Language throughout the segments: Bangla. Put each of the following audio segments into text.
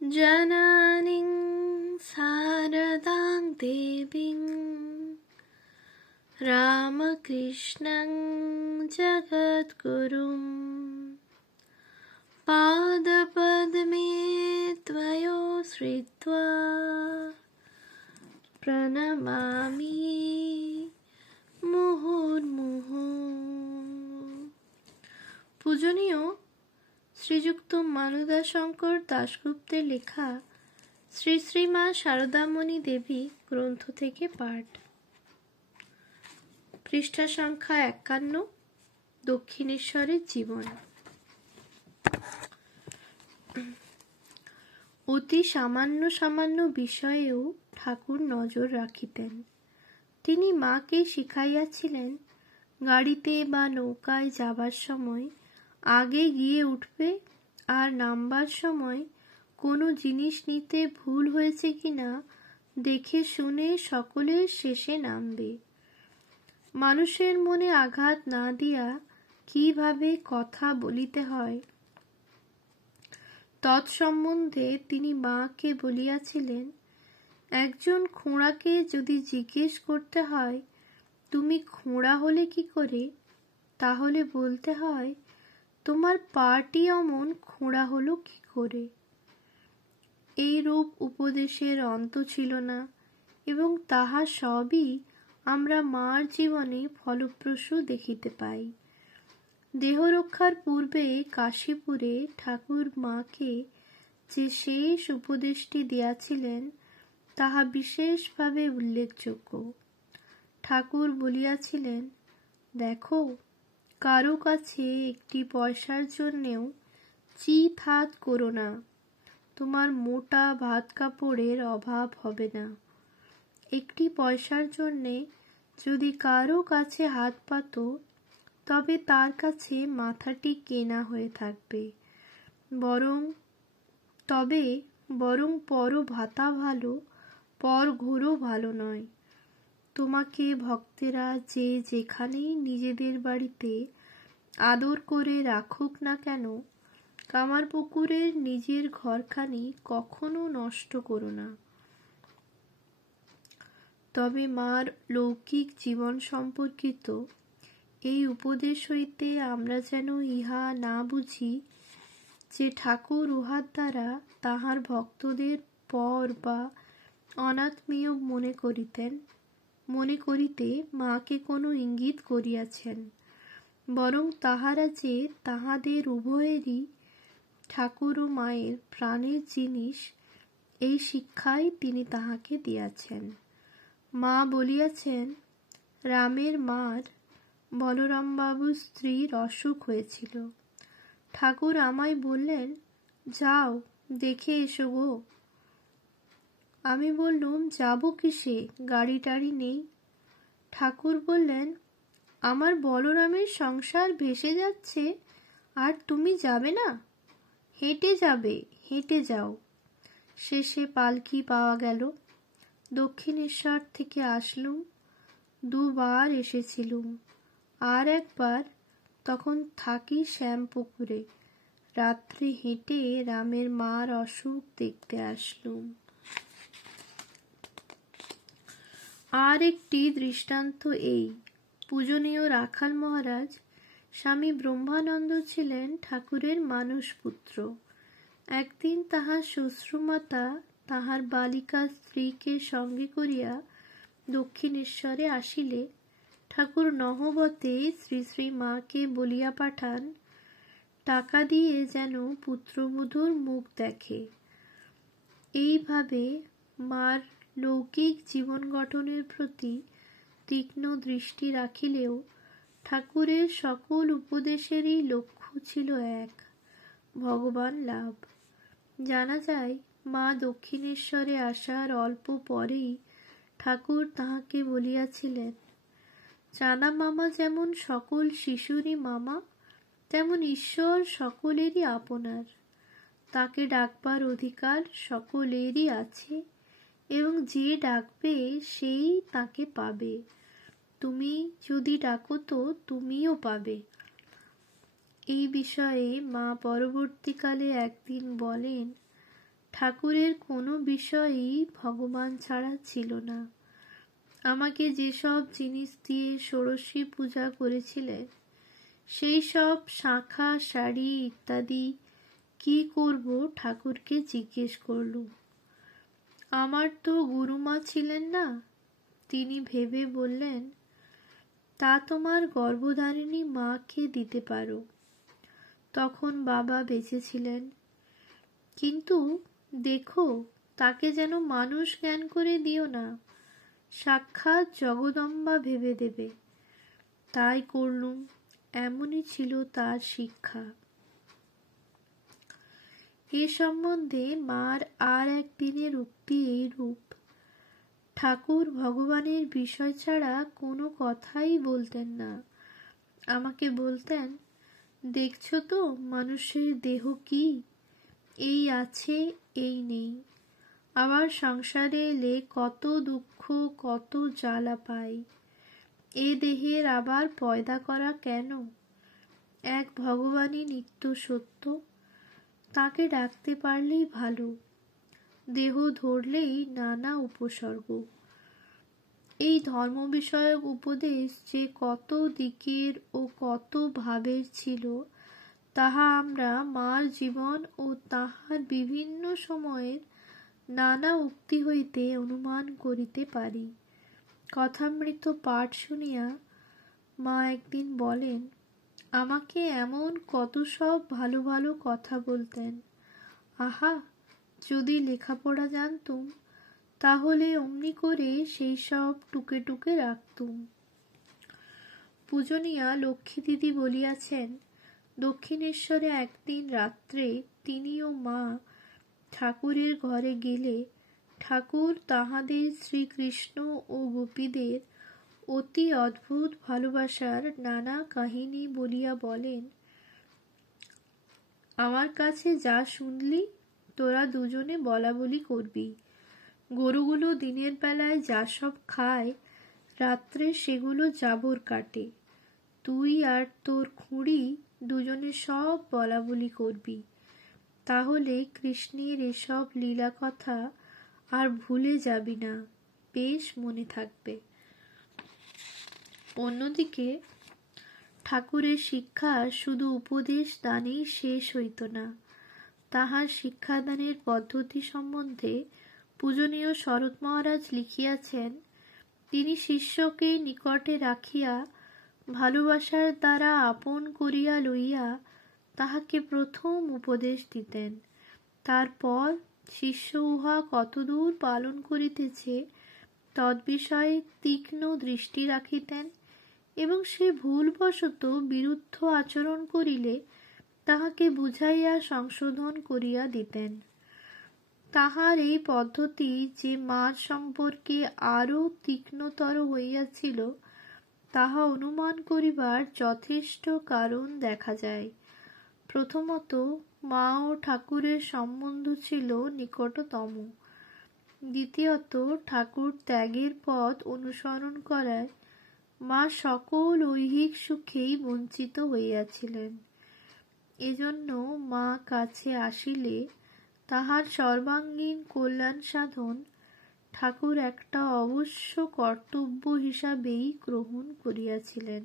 জননীং শারদাং দেবীং রামকৃষ্ণং জগদ্গুরুং পাদপদ্মে ত্বয়োশ্রিত্বা প্রণমামি মুহুর্মুহু। পূজনীয় শ্রীযুক্ত মানদাশঙ্কর দাশগুপ্তের লেখা শ্রী শ্রী মা শারদামণি দেবী গ্রন্থ থেকে পাঠ। পৃষ্ঠা সংখ্যা 51। দক্ষিণেশ্বরের জীবন। অতি সামান্য সামান্য বিষয়েও ঠাকুর নজর রাখিতেন। তিনি মাকে শিখাইয়াছিলেন, গাড়িতে বা নৌকায় যাবার সময় আগে গিয়ে উঠবে, আর নামবার সময় কোনো জিনিস নিতে ভুল হয়েছে কিনা দেখে শুনে সকলের শেষে নামবে। মানুষের মনে আঘাত না দিয়া কিভাবে কথা বলিতে হয় তৎসম্বন্ধে তিনি মাকে বলিয়াছিলেন, একজন খোঁড়াকে যদি জিজ্ঞেস করতে হয় তুমি খোঁড়া হলে কি করে, তাহলে বলতে হয় তোমার পাটি অমন খোঁড়া হলো কি করে। এইরূপ উপদেশের অন্ত ছিল না, এবং তাহা সবই আমরা মার জীবনে ফলপ্রসূ দেখিতে পাই। দেহরক্ষার পূর্বে কাশীপুরে ঠাকুর মাকে যে শেষ উপদেশটি দিয়াছিলেন তাহা বিশেষভাবে উল্লেখযোগ্য। ঠাকুর বলিয়াছিলেন, দেখো, কারো কাছে একটি পয়সার জন্যেও চিত হাত করো না, তোমার মোটা ভাত কাপড়ের অভাব হবে না। একটি পয়সার জন্যে যদি কারো কাছে হাত পাতো তবে তার কাছে মাথাটি কেনা হয়ে থাকবে, বরং পর ভাতা ভালো, পর ঘোরও ভালো নয়। তোমাকে ভক্তেরা যে যেখানেই নিজেদের বাড়িতে আদর করে রাখুক না কেন, কামারপুকুরের নিজের ঘরখানি কখনো নষ্ট করো না। তবে মার লৌকিক জীবন সম্পর্কিত এই উপদেশ হইতে আমরা যেন ইহা না বুঝি যে ঠাকুর উহার দ্বারা তাহার ভক্তদের পর বা অনাত্মীয় মনে করিতে মাকে কোনো ইঙ্গিত করিয়াছেন, বরং তাহারা যে তাহাদের উভয়েরই ঠাকুর ও মায়ের প্রাণের জিনিস, এই শিক্ষাই তিনি তাহাকে দিয়াছেন। মা বলিয়াছেন, রামের মার বলরামবাবুর স্ত্রীর অসুখ হয়েছিল। ঠাকুর আমায় বললেন, যাও দেখে এসো গো। আমি বললুম, যাব কিসে, গাড়ি টাড়ি নেই। ঠাকুর বললেন, আমার বলরামের সংসার ভেসে যাচ্ছে, আর তুমি যাবে না? হেঁটে যাও। শেষে পালকি পাওয়া গেল। দক্ষিণেশ্বর থেকে আসলুম, 2 বার এসেছিলুম, আর একবার তখন থাকি শ্যামপুকুরে। রাত্রে হেঁটে রামের মার অসুখ দেখতে আসলুম। আর একটি দৃষ্টান্ত এই, পূজনীয় রাখাল মহারাজ স্বামী ব্রহ্মানন্দ ছিলেন ঠাকুরের মানসপুত্র। একদিন তাহার শ্বশ্রুমাতা তাহার বালিকা স্ত্রীকে সঙ্গে করিয়া দক্ষিণেশ্বরে আসিলে ঠাকুর নহবতে শ্রী শ্রী মাকে বলিয়া পাঠান, টাকা দিয়ে যেন পুত্রবধূর মুখ দেখে। এইভাবে মার লৌকিক জীবন গঠনের প্রতি তীক্ষ্ণ দৃষ্টি রাখিলেও ঠাকুরের সকল উপদেশেরই লক্ষ্য ছিল এক, ভগবান লাভ। জানা যায়, মা দক্ষিণেশ্বরে আসার অল্প পরেই ঠাকুর তাহাকে বলিয়াছিলেন, চাঁদা মামা যেমন সকল শিশুরই মামা, তেমন ঈশ্বর সকলেরই আপনার। তাকে ডাকবার অধিকার সকলেরই আছে, এবং যে ডাকবে সেই তাকে পাবে। তুমি যদি ডাকো তো তুমিও পাবে। এই বিষয়ে মা পরবর্তীকালে একদিন বলেন, ঠাকুরের কোনো বিষয়ই ভগবান ছাড়া ছিল না। আমাকে যেসব জিনিস দিয়ে ষোড়শী পূজা করেছিলেন, সেই সব শাঁখা, শাড়ি ইত্যাদি কি করব ঠাকুরকে জিজ্ঞেস করলুম। আমার তো গুরুমা ছিলেন না। তিনি ভেবে বললেন, তা তোমার গর্ভধারিণী মাকে দিতে পারো। তখন বাবা বেঁচে ছিলেন। কিন্তু দেখো, তাকে যেন মানুষ জ্ঞান করে দিও না, সাক্ষাৎ জগদম্বা ভেবে দেবে। তাই করলুম। এমনই ছিল তার শিক্ষা। এ সম্বন্ধে মার আর একদিনের উক্তি এইরূপ, ঠাকুর ভগবানের বিষয় ছাড়া কোনো কথাই বলতেন না। আমাকে বলতেন, দেখছো তো মানুষের দেহ কি, এই আছে এই নেই, আবার সংসারে এলে কত দুঃখ কত জ্বালা পাই, এ দেহের আবার পয়দা করা কেন? এক ভগবানই নিত্য সত্য, তাকে ডাকতে পারলেই ভালো, দেহ ধরলেই নানা উপসর্গ। এই ধর্ম বিষয়ক উপদেশ যে কত দিকের ও কত ভাবের ছিল, তাহা আমরা মার জীবন ও তাহার বিভিন্ন সময়ের নানা উক্তি হইতে অনুমান করিতে পারি। কথামৃত পাঠ শুনিয়া মা একদিন বলেন, আমাকে এমন কত সব ভালো ভালো কথা বলতেন। আহা, যদি লেখাপড়া জানতুম, তাহলে অমনি করে সেই সব টুকে টুকে রাখতুম। পূজনীয়া লক্ষ্মী দিদি বলিয়াছেন, দক্ষিণেশ্বরে একদিন রাত্রে তিনি ও মা ঠাকুরের ঘরে গেলে ঠাকুর তাহাদের শ্রীকৃষ্ণ ও গোপীদের অতি অদ্ভুত ভালোবাসার নানা কাহিনী বলিয়া বলেন, আমার কাছে যা শুনলি তোরা দুজনে বলা বলি করবি। গরুগুলো দিনের বেলায় যা সব খায়, রাত্রে সেগুলো জাবর কাটে। তুই আর তোর খুঁড়ি দুজনে সব বলা বলি করবি। তাহলে কৃষ্ণের এসব লীলা কথা আর ভুলে যাবি না, বেশ মনে থাকবে। অন্যদিকে ঠাকুরের শিক্ষা শুধু উপদেশ দানেই শেষ হইত না। তাহার শিক্ষাদানের পদ্ধতি সম্বন্ধে পূজনীয় শরৎ মহারাজ লিখিয়াছেন, তিনি শিষ্যকে নিকটে রাখিয়া ভালোবাসার দ্বারা আপন করিয়া লইয়া তাহাকে প্রথম উপদেশ দিতেন। তারপর শিষ্য উহা কতদূর পালন করিতেছে তদ্বিষয়ে তীক্ষ্ণ দৃষ্টি রাখিতেন এবং সে ভুলবশত বিরুদ্ধ আচরণ করিলে তাহাকে বুঝাইয়া সংশোধন করিয়া দিতেন। তাহার এই পদ্ধতি যে মার সম্পর্কে আরও তীক্ষ্ণতর হইয়াছিল, তাহা অনুমান করিবার যথেষ্ট কারণ দেখা যায়। প্রথমত, মা ও ঠাকুরের সম্বন্ধ ছিল নিকটতম। দ্বিতীয়ত, ঠাকুর ত্যাগের পথ অনুসরণ করায় মা সকল ঐহিক সুখেই বঞ্চিত হইয়াছিলেন। এজন্য মা কাছে আসিলে তাহার সর্বাঙ্গীন কল্যাণ সাধন ঠাকুর একটা অবশ্য কর্তব্য হিসাবেই গ্রহণ করিয়াছিলেন।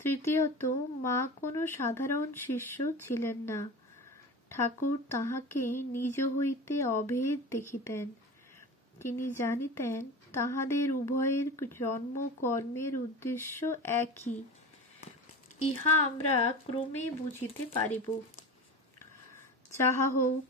তৃতীয়ত, মা কোনো সাধারণ শিষ্য ছিলেন না। ঠাকুর তাহাকে নিজ হইতে অভেদ দেখিতেন। তিনি জানিতেন তাহাদের উভয়ের জন্ম কর্মের উদ্দেশ্য একই। ইহা আমরা ক্রমে বুঝিতে পারিব। যাহা হোক,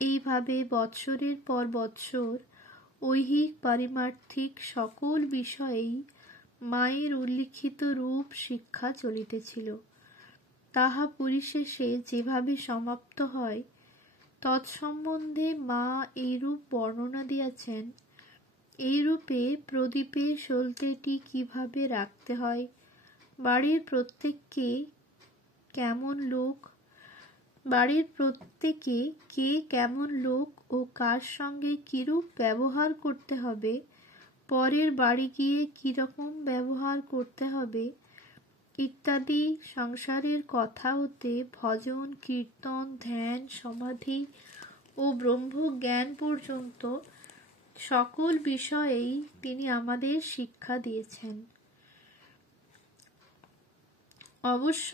এইভাবে বৎসরের পর বৎসর ঐহিক পারিমার্থিক সকল বিষয়েই মায়ের উল্লিখিত রূপ শিক্ষা চলিতেছিল। তাহা পরিশেষে যেভাবে সমাপ্ত হয়, তৎসম্বন্ধে মা এইরূপ বর্ণনা দিয়াছেন, এইরূপে প্রদীপে সলতেটি কিভাবে রাখতে হয়, বাড়ির প্রত্যেকে কে কেমন লোক ও কার সঙ্গে কিরূপ ব্যবহার করতে হবে, পরের বাড়ি গিয়ে কিরকম ব্যবহার করতে হবে ইত্যাদি সংসারের কথা হতে ভজন কীর্তন ধ্যান সমাধি ও ব্রহ্মজ্ঞান পর্যন্ত সকল বিষয়েই তিনি আমাদের শিক্ষা দিয়েছেন। অবশ্য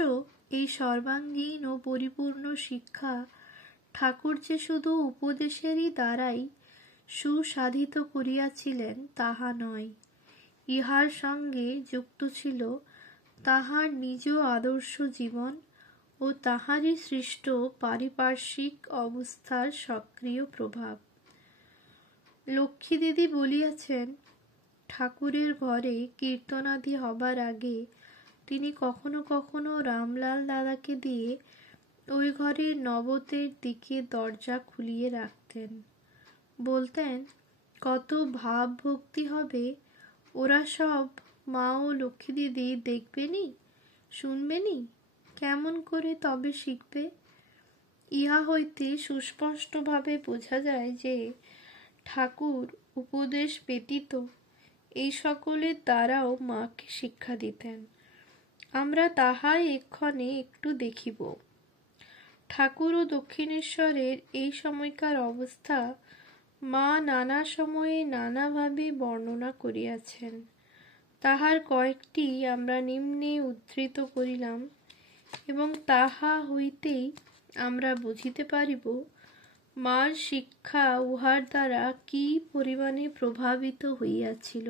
এই সর্বাঙ্গীন ও পরিপূর্ণ শিক্ষা ঠাকুর যে শুধু উপদেশেরই দ্বারাই সুসাধিত করিয়াছিলেন তাহা নয়, ইহার সঙ্গে যুক্ত ছিল তাহার নিজ আদর্শ জীবন ও তাহারই সৃষ্ট পারিপার্শ্বিক অবস্থার সক্রিয় প্রভাব। লক্ষ্মীদিদি বলিয়াছেন, ঠাকুরের ঘরে কীর্তনাদি হবার আগে তিনি কখনো কখনো রামলাল দাদাকে দিয়ে ওই ঘরের নবতের দিকে দরজা খুলিয়ে রাখতেন। বলতেন, কত ভাব ভক্তি হবে, ওরা সব মা ও লক্ষ্মীদিদি দেখবেনি, শুনবেনি, কেমন করে তবে শিখবে? ইহা হইতে সুস্পষ্টভাবে বোঝা যায় যে ঠাকুর উপদেশ ব্যতীত এই সকলের দ্বারাও মাকে শিক্ষা দিতেন। আমরা তাহাই এক্ষণে একটু দেখিব। ঠাকুর ও দক্ষিণেশ্বরের এই সময়কার অবস্থা মা নানা সময়ে নানাভাবে বর্ণনা করিয়াছেন। তাহার কয়েকটি আমরা নিম্নে উদ্ধৃত করিলাম, এবং তাহা হইতেই আমরা বুঝিতে পারিব মার শিক্ষা উহার দ্বারা কি পরিমাণে প্রভাবিত হইয়াছিল।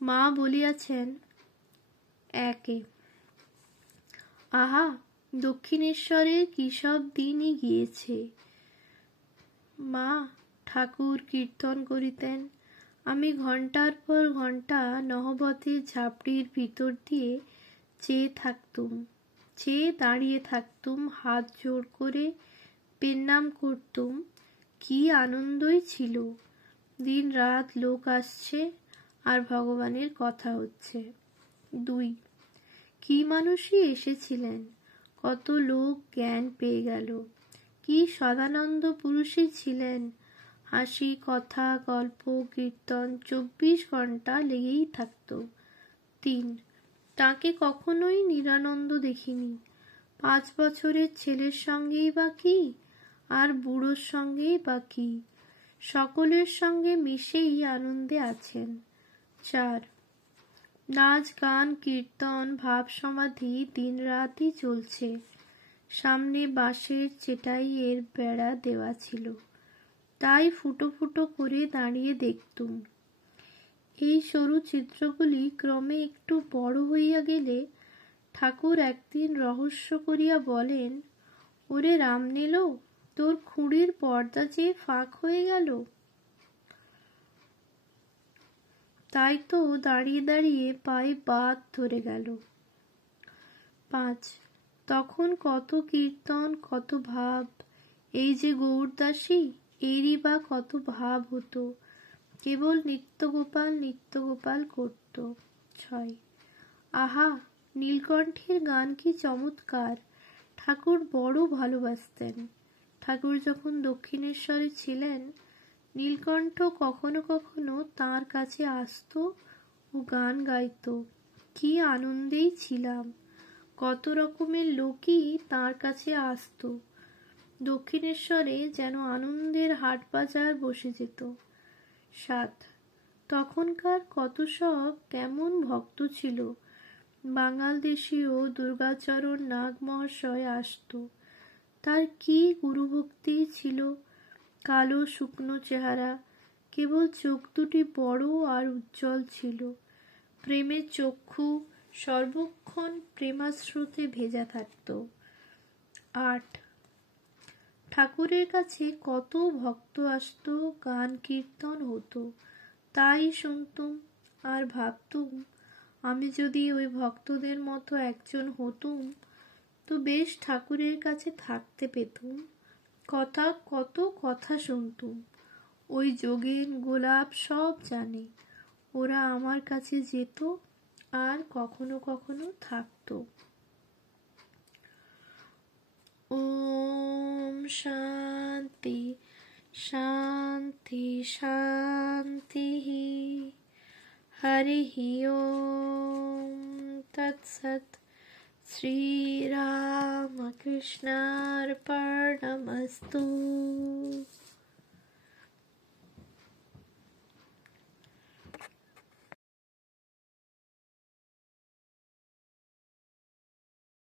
মা বলিয়াছেন, একে, আহা, দক্ষিণেশ্বরের কি সব দিনই গিয়েছে। মা, ঠাকুর কীর্তন করিতেন, আমি ঘন্টার পর ঘন্টা নহবতের ঝাপড়ির ভিতর দিয়ে চেয়ে থাকতুম, চেয়ে দাঁড়িয়ে থাকতুম, হাত জোড় করে পেন্নাম করতুম। কি আনন্দই ছিল। দিন রাত লোক আসছে আর ভগবানের কথা হচ্ছে। 2, কি মানুষই এসেছিলেন, কত লোক জ্ঞান পেয়ে গেল। কি সদানন্দ পুরুষই ছিলেন, হাসি, কথা, গল্প, কীর্তন 24 ঘন্টা লেগেই থাকত। 3, তাকে কখনোই নিরানন্দ দেখিনি। 5 বছরের ছেলের সঙ্গেই বা কি, আর বুড়োর সঙ্গেই বা কি, সকলের সঙ্গে মিশেই আনন্দে আছেন। 4, নাচ, গান, কীর্তন, ভাব সমাধি দিন রাতই চলছে। সামনে বাঁশের চেটাইয়ের বেড়া দেওয়া ছিল, তাই ফুটো ফুটো করে দাঁড়িয়ে দেখতুম। এই সরু চিত্রগুলি ক্রমে একটু বড় হইয়া গেলে ঠাকুর একদিন রহস্য করিয়া বলেন, ওরে রামনীল, তোর খুঁড়ির পর্দা যে ফাঁক হয়ে গেল। তাই তো দাঁড়িয়ে দাঁড়িয়ে পায়ে বাত ধরে গেল। 5, তখন কত কীর্তন, কত ভাব। এই যে গৌরদাসী, এরই বা কত ভাব হতো, কেবল নিত্যগোপাল নিত্যগোপাল করত। 6, আহা, নীলকণ্ঠের গান কি চমৎকার, ঠাকুর বড় ভালোবাসতেন। ঠাকুর যখন দক্ষিণেশ্বরে ছিলেন, নীলকণ্ঠ কখনো কখনো তাঁর কাছে আসত ও গান গাইত। কি আনন্দেই ছিলাম, কত রকমের লোকই তাঁর কাছে আসত। দক্ষিণেশ্বরে যেন আনন্দের হাট বাজার বসে যেত। 7, তখনকার কত সব কেমন ভক্ত ছিল। বাঙালদেশীয় দুর্গাচরণ নাগ মহাশয় আসত। তার কি গুরুভক্তি ছিল, কালো শুকনো চেহারা, কেবল চোখ দুটি বড় আর উজ্জ্বল ছিল। প্রেমের চক্ষু সর্বক্ষণ প্রেমাশ্রুতে ভেজা থাকত। 8, ঠাকুরের কাছে কত ভক্ত আসত, গান কীর্তন হতো, তাই শুনতুম আর ভাবতুম, আমি যদি ওই ভক্তদের মতো একজন হতুম তো বেশ ঠাকুরের কাছে থাকতে পেতুম, কত কথা শুনতুম। ওই যোগেন, গোলাপ সব জানে, ওরা আমার কাছে যেত আর কখনো কখনো থাকতো। ওম শান্তি শান্তি শান্তি। হরি ওম তৎসৎ। শ্রীরামকৃষ্ণার্পণমস্তু।